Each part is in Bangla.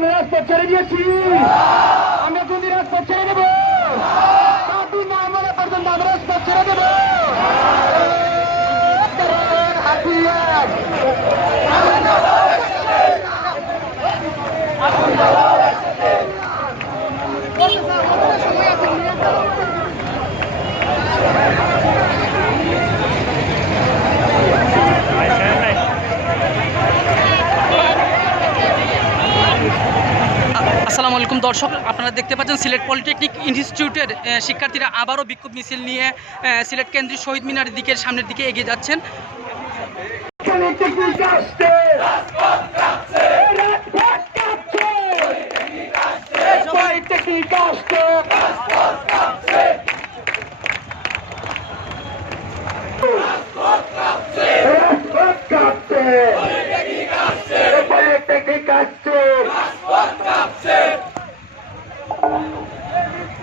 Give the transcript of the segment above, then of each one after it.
আমরা রাজপথ ছেড়ে দিয়েছি, আমরা কোনদিন রাজপথ ছেড়ে দেবো, দিন না আমরা পর্যন্ত আমরা রাজপথ ছেড়ে দেবো। আসসালামু আলাইকুম দর্শক, আপনারা দেখতে পাচ্ছেন সিলেট পলিটেকনিক ইনস্টিটিউটের শিক্ষার্থীরা আবারও বিক্ষোভ মিছিল নিয়ে সিলেট কেন্দ্রীয় শহীদ মিনারের দিকে সামনের দিকে এগিয়ে যাচ্ছেন।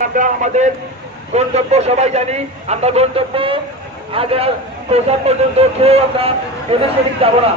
আমরা আমাদের গন্তব্য সবাই জানি, আমরা গন্তব্য আগে পৌঁছার পর্যন্ত কেউ আমরা এদের সেদিক যাব না।